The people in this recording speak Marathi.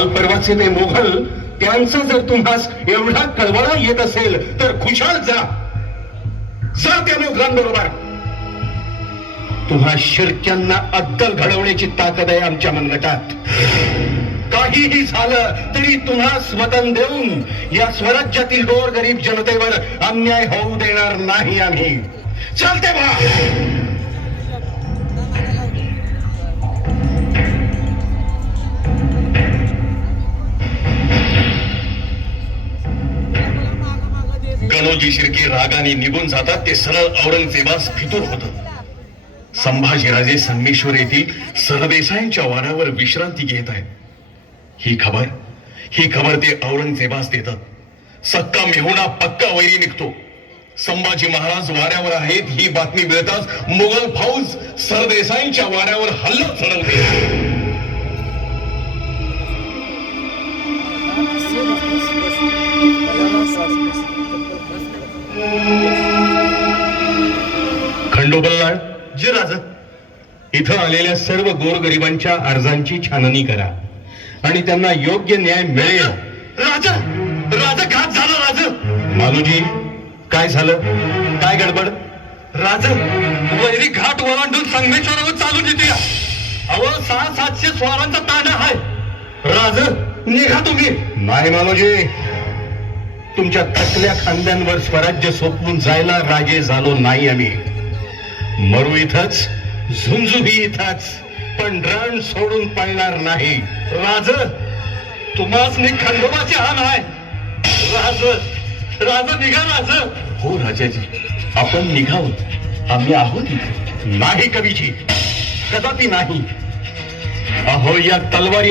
काल परवाचे ते मोघल त्यांचा जर तुम्हास एवढा कळवळा येत असेल तर खुशाल जा त्या मोघलांबरोबर. तुम्हा शिर्क्यांना अद्दल घडवण्याची ताकद आहे आमच्या मनगटात. काहीही झालं तरी तुम्हा स्वतन देऊन या स्वराज्यातील गोरगरीब जनतेवर अन्याय होऊ देणार नाही आम्ही. चालते बा. गणोजी शिर्के रागाने निघून जातात ते सरळ औरंगजेबास फितूर होत. संभाजीराजे संगमेश्वर येथील सरदेसाईंच्या वाड्यावर विश्रांती घेत आहेत. ही खबर ते औरंगजेबास देतात. सक्का मेहुणा पक्का वैरी निघतो. संभाजी महाराज वाड्यावर आहेत ही बातमी मिळताच मुघल फौज सरदेसाईंच्या वाड्यावर हल्ला चढवते. खंडोबललाल जी राजा, इथं आलेल्या सर्व गोरगरिबांच्या अर्जांची छाननी करा आणि त्यांना योग्य न्याय मिळेल. राजा राजा घात झाला. राजा मालूजी काय झालं? काय गडबड? राजा वैरी घाट ओलांडून संगमेश्वरावर चालून येते. अहो 600-700 स्वारांचा तांडा आहे. राज निघा तुम्ही. नाही मालूजी, तुमच्या थकल्या खांद्यांवर स्वराज्य सोपवून जायला राजे झालो नाही आम्ही. मरू इथंच, झुंजूही इथंच, पण रण सोडून पळणार नाही. राज तुम्हाच खंडोबाची हान आहे. राज निघा. राज हो राजाजी, आपण निघावं. आम्ही आहोत इथे. नाही कवीजी, कदापि नाही. अहो या तलवारी